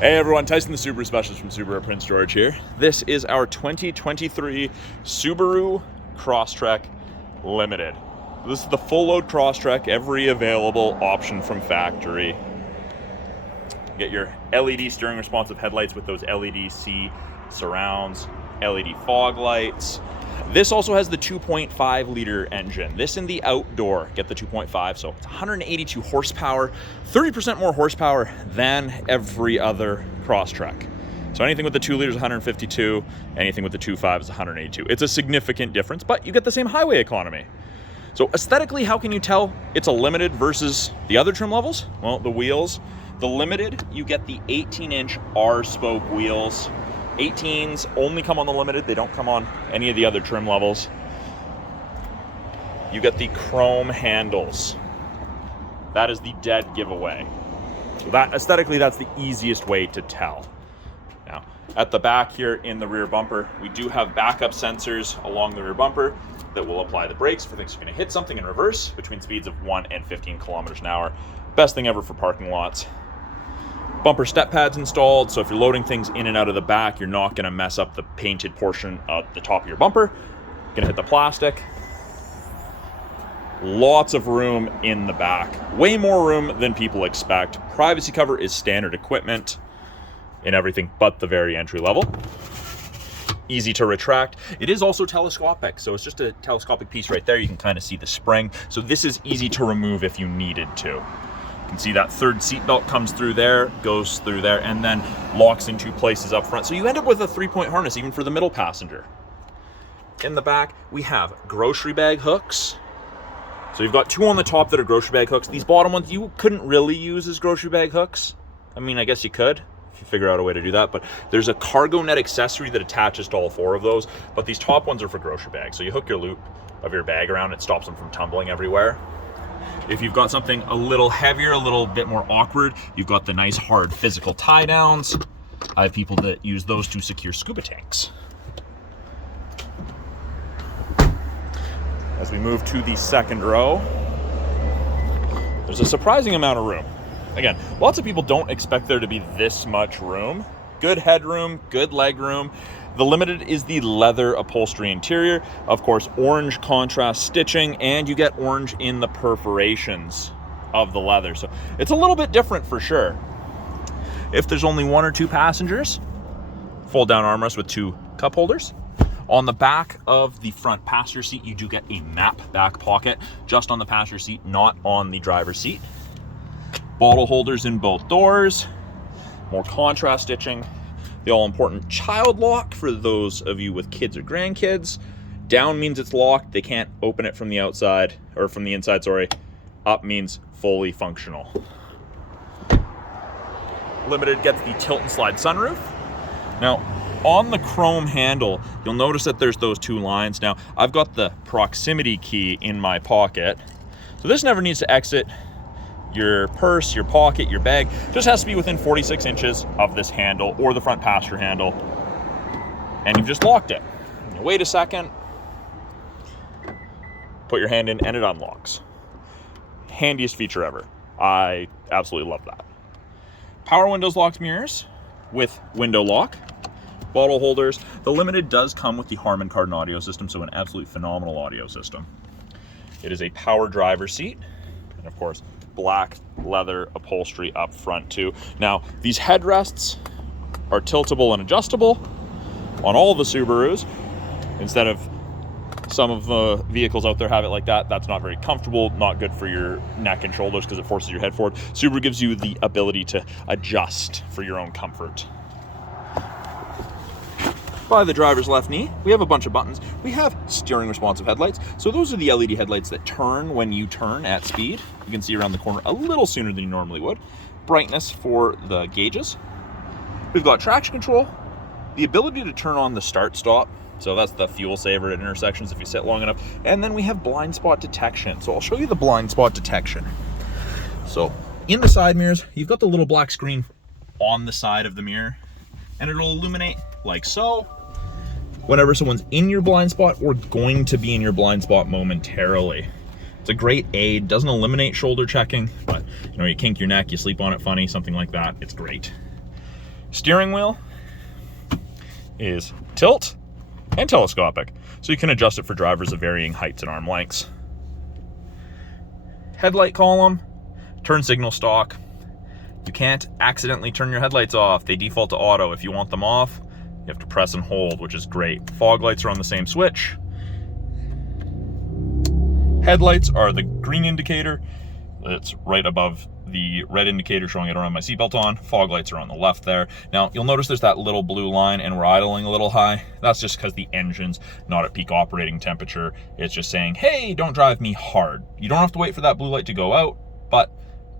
Hey everyone, Tyson the Subaru Specialist from Subaru Prince George here. This is our 2023 Subaru Crosstrek Limited. This is the full load Crosstrek, every available option from factory. Get your LED steering responsive headlights with those LED C surrounds, LED fog lights. This also has the 2.5 liter engine. This in the outdoor, get the 2.5, so it's 182 horsepower, 30% more horsepower than every other Crosstrek. So anything with the 2 liters is 152, anything with the 2.5 is 182. It's a significant difference, but you get the same highway economy. So aesthetically, how can you tell it's a Limited versus the other trim levels? Well, the wheels. The Limited, you get the 18-inch R-spoke wheels. 18s only come on the Limited. They don't come on any of the other trim levels. You get the chrome handles. That is the dead giveaway. So that aesthetically, that's the easiest way to tell. Now, at the back here in the rear bumper, we do have backup sensors along the rear bumper that will apply the brakes for things you're going to hit something in reverse between speeds of 1 and 15 kilometers an hour. Best thing ever for parking lots. Bumper step pads installed, so if you're loading things in and out of the back, you're not going to mess up the painted portion of the top of your bumper. Going to hit the plastic. Lots of room in the back. Way more room than people expect. Privacy cover is standard equipment in everything but the very entry level. Easy to retract. It is also telescopic, so it's just a telescopic piece right there. You can kind of see the spring. So this is easy to remove if you needed to. You can see that third seat belt comes through there, goes through there, and then locks in 2 places up front. So you end up with a 3-point harness even for the middle passenger. In the back, we have grocery bag hooks. So you've got 2 on the top that are grocery bag hooks. These bottom ones you couldn't really use as grocery bag hooks. I mean, I guess you could if you figure out a way to do that, but there's a cargo net accessory that attaches to all 4 of those, but these top ones are for grocery bags. So you hook your loop of your bag around, it stops them from tumbling everywhere. If you've got something a little heavier, a little bit more awkward, you've got the nice hard physical tie downs. I have people that use those to secure scuba tanks. As we move to the second row, there's a surprising amount of room. Again, lots of people don't expect there to be this much room. Good headroom, good leg room. The Limited is the leather upholstery interior. Of course, orange contrast stitching, and you get orange in the perforations of the leather. So it's a little bit different for sure. If there's only 1 or 2 passengers, fold down armrest with 2 cup holders. On the back of the front passenger seat, you do get a map back pocket, just on the passenger seat, not on the driver's seat. Bottle holders in both doors, more contrast stitching. The all-important child lock for those of you with kids or grandkids. Down means it's locked. They can't open it from the outside, or from the inside, sorry. Up means fully functional. Limited gets the tilt and slide sunroof. Now, on the chrome handle, you'll notice that there's those 2 lines. Now, I've got the proximity key in my pocket, so this never needs to exit your purse, your pocket, your bag. Just has to be within 46 inches of this handle or the front passenger handle, and you've just locked it. You wait a second, put your hand in, and it unlocks. Handiest feature ever. I absolutely love that. Power windows, locks, mirrors with window lock. Bottle holders. The Limited does come with the Harman Kardon audio system, so an absolutely phenomenal audio system. It is a power driver seat, and of course, black leather upholstery up front too. Now, these headrests are tiltable and adjustable on all the Subarus. Instead of some of the vehicles out there have it like that, that's not very comfortable, not good for your neck and shoulders because it forces your head forward. Subaru gives you the ability to adjust for your own comfort. By the driver's left knee, we have a bunch of buttons. We have steering responsive headlights. So those are the LED headlights that turn when you turn at speed. You can see around the corner a little sooner than you normally would. Brightness for the gauges. We've got traction control, the ability to turn on the start stop. So that's the fuel saver at intersections if you sit long enough. And then we have blind spot detection. So I'll show you the blind spot detection. So in the side mirrors, you've got the little black screen on the side of the mirror, and it'll illuminate like so whenever someone's in your blind spot or going to be in your blind spot momentarily. It's a great aid. Doesn't eliminate shoulder checking, but you know, you kink your neck, you sleep on it funny, something like that. It's great. Steering wheel is tilt and telescopic, so you can adjust it for drivers of varying heights and arm lengths. Headlight column, turn signal stalk. You can't accidentally turn your headlights off. They default to auto. If you want them off, you have to press and hold, which is great. Fog lights are on the same switch. Headlights are the green indicator. It's right above the red indicator showing I don't have my seatbelt on. Fog lights are on the left there. Now, you'll notice there's that little blue line and we're idling a little high. That's just because the engine's not at peak operating temperature. It's just saying, hey, don't drive me hard. You don't have to wait for that blue light to go out, but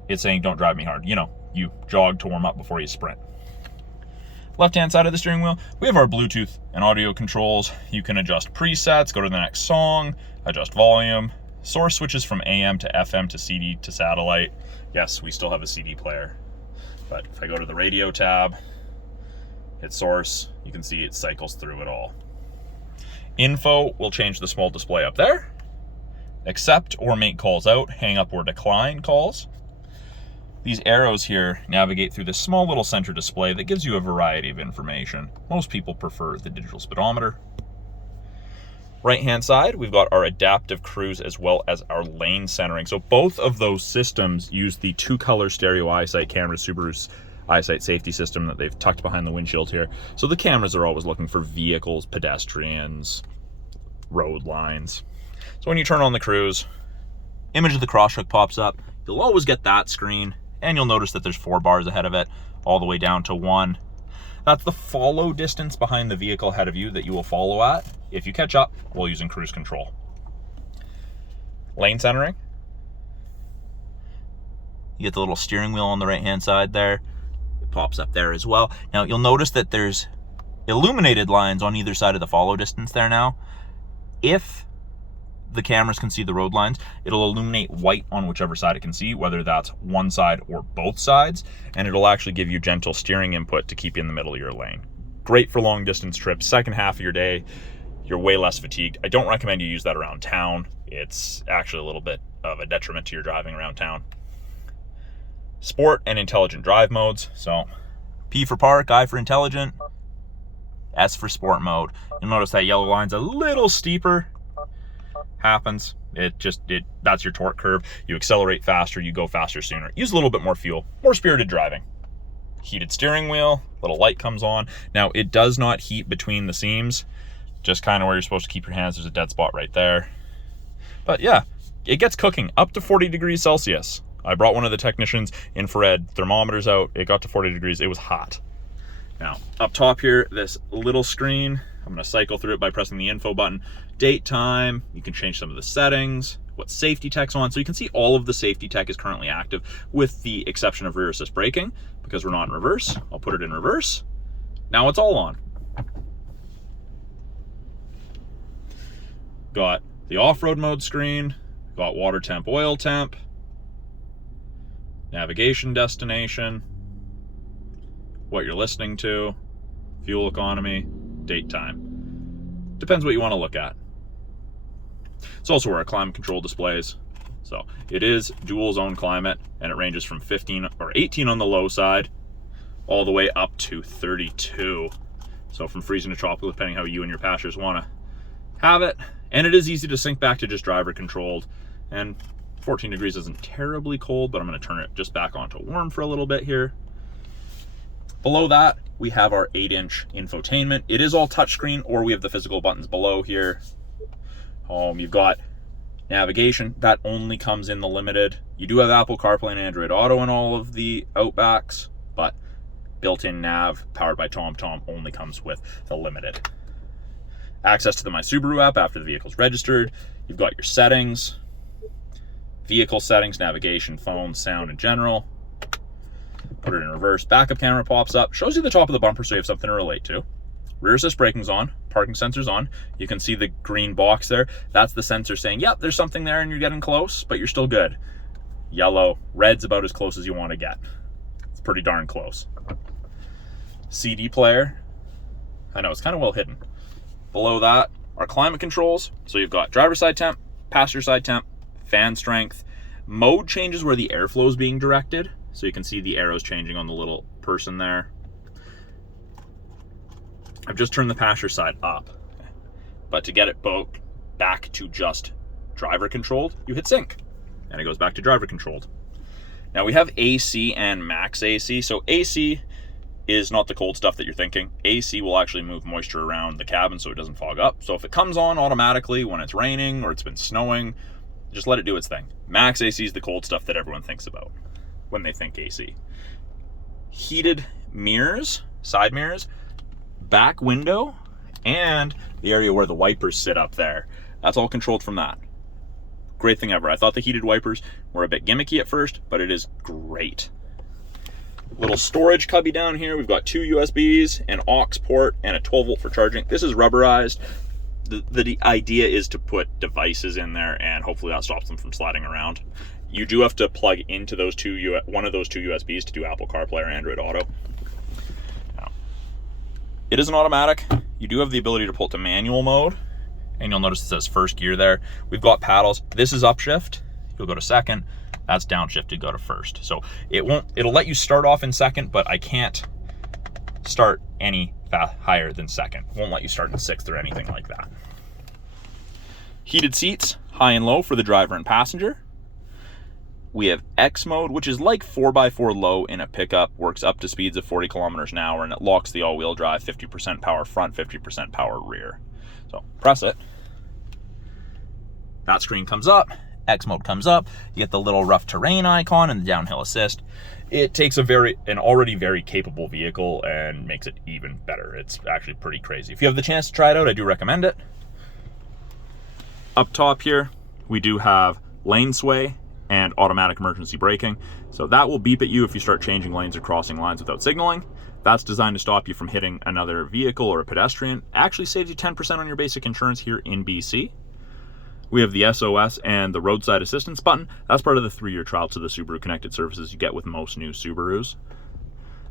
it's saying don't drive me hard. You know, you jog to warm up before you sprint. Left-hand side of the steering wheel, we have our Bluetooth and audio controls. You can adjust presets, go to the next song, adjust volume. Source switches from AM to FM to CD to satellite. Yes, we still have a CD player. But if I go to the radio tab, hit source, you can see it cycles through it all. Info will change the small display up there. Accept or make calls out, hang up or decline calls. These arrows here navigate through this small little center display that gives you a variety of information. Most people prefer the digital speedometer. Right hand side, we've got our adaptive cruise as well as our lane centering. So both of those systems use the 2-color stereo eyesight cameras, Subaru's eyesight safety system that they've tucked behind the windshield here. So the cameras are always looking for vehicles, pedestrians, road lines. So when you turn on the cruise, image of the Crosstrek pops up. You'll always get that screen, and you'll notice that there's 4 bars ahead of it, all the way down to 1. That's the follow distance behind the vehicle ahead of you that you will follow at if you catch up while using cruise control. Lane centering. You get the little steering wheel on the right-hand side there. It pops up there as well. Now, you'll notice that there's illuminated lines on either side of the follow distance there now. If the cameras can see the road lines, it'll illuminate white on whichever side it can see, whether that's one side or both sides, and it'll actually give you gentle steering input to keep you in the middle of your lane. Great for long distance trips. Second half of your day, you're way less fatigued. I don't recommend you use that around town. It's actually a little bit of a detriment to your driving around town. Sport and intelligent drive modes. So P for park, I for intelligent, S for sport mode. You'll notice that yellow line's a little steeper. Happens. That's your torque curve. You accelerate faster, you go faster sooner. Use a little bit more fuel. More spirited driving. Heated steering wheel, little light comes on. Now, it does not heat between the seams, just kind of where you're supposed to keep your hands. There's a dead spot right there. But yeah, it gets cooking up to 40 degrees Celsius. I brought one of the technicians' infrared thermometers out. It got to 40 degrees. It was hot. Now, up top here, this little screen, I'm going to cycle through it by pressing the info button. Date, time, you can change some of the settings, what safety tech's on. So you can see all of the safety tech is currently active with the exception of rear assist braking because we're not in reverse. I'll put it in reverse. Now it's all on. Got the off-road mode screen, got water temp, oil temp, navigation destination, what you're listening to, fuel economy, date, time. Depends what you want to look at. It's also where our climate control displays. So it is dual zone climate, and it ranges from 15 or 18 on the low side all the way up to 32. So from freezing to tropical, depending how you and your passengers want to have it. And it is easy to sync back to just driver controlled. And 14 degrees isn't terribly cold, but I'm going to turn it just back on to warm for a little bit here. Below that, we have our 8-inch infotainment. It is all touchscreen, or we have the physical buttons below here. You've got navigation. That only comes in the limited. You do have Apple CarPlay and Android Auto in all of the Outbacks, but built-in nav powered by TomTom only comes with the limited. Access to the My Subaru app after the vehicle's registered. You've got your settings, vehicle settings, navigation, phone, sound in general. Put it in reverse. Backup camera pops up, shows you the top of the bumper so you have something to relate to. Rear assist braking's on, parking sensor's on. You can see the green box there. That's the sensor saying, yep, there's something there and you're getting close, but you're still good. Yellow, red's about as close as you want to get. It's pretty darn close. CD player. I know, it's kind of well hidden. Below that are climate controls. So you've got driver side temp, passenger side temp, fan strength. Mode changes where the airflow is being directed. So you can see the arrows changing on the little person there. I've just turned the passenger side up. But to get it back to just driver controlled, you hit sync and it goes back to driver controlled. Now we have AC and max AC. So AC is not the cold stuff that you're thinking. AC will actually move moisture around the cabin so it doesn't fog up. So if it comes on automatically when it's raining or it's been snowing, just let it do its thing. Max AC is the cold stuff that everyone thinks about when they think AC. Heated mirrors, side mirrors, back window, and the area where the wipers sit up there. That's all controlled from that. Great thing ever. I thought the heated wipers were a bit gimmicky at first, but it is great. Little storage cubby down here. We've got 2 USBs, an aux port, and a 12 volt for charging. This is rubberized. The idea is to put devices in there, and hopefully that stops them from sliding around. You do have to plug into those one of those 2 USBs to do Apple CarPlay or Android Auto. Now, it is an automatic. You do have the ability to pull it to manual mode, and you'll notice it says first gear there. We've got paddles. This is upshift. You'll go to second. That's downshift to go to first. So it'll let you start off in second, but I can't start any higher than second. Won't let you start in sixth or anything like that. Heated seats, high and low for the driver and passenger. We have X mode, which is like 4x4 low in a pickup, works up to speeds of 40 kilometers an hour, and it locks the all-wheel drive, 50% power front, 50% power rear. So press it. That screen comes up. X mode comes up. You get the little rough terrain icon and the downhill assist. It takes an already very capable vehicle and makes it even better. It's actually pretty crazy. If you have the chance to try it out, I do recommend it. Up top here, we do have lane sway and automatic emergency braking. So that will beep at you if you start changing lanes or crossing lines without signaling. That's designed to stop you from hitting another vehicle or a pedestrian. Actually saves you 10% on your basic insurance here in BC. We have the SOS and the roadside assistance button. That's part of the 3-year trial to the Subaru connected services you get with most new Subarus.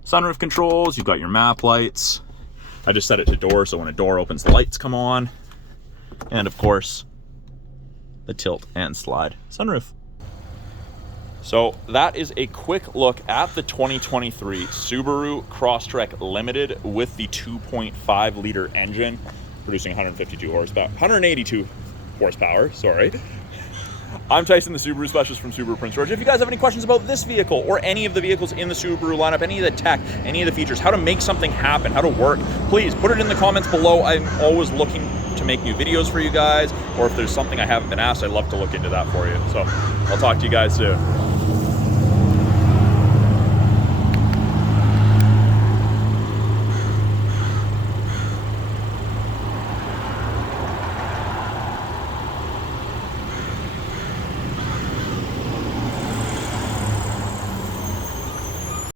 Sunroof controls, you've got your map lights. I just set it to door, so when a door opens, the lights come on. And of course, the tilt and slide sunroof. So that is a quick look at the 2023 Subaru Crosstrek Limited with the 2.5 liter engine, producing 182 horsepower, sorry. I'm Tyson, the Subaru specialist from Subaru Prince George. If you guys have any questions about this vehicle or any of the vehicles in the Subaru lineup, any of the tech, any of the features, how to make something happen, how to work, please put it in the comments below. I'm always looking to make new videos for you guys, or if there's something I haven't been asked, I'd love to look into that for you. So I'll talk to you guys soon.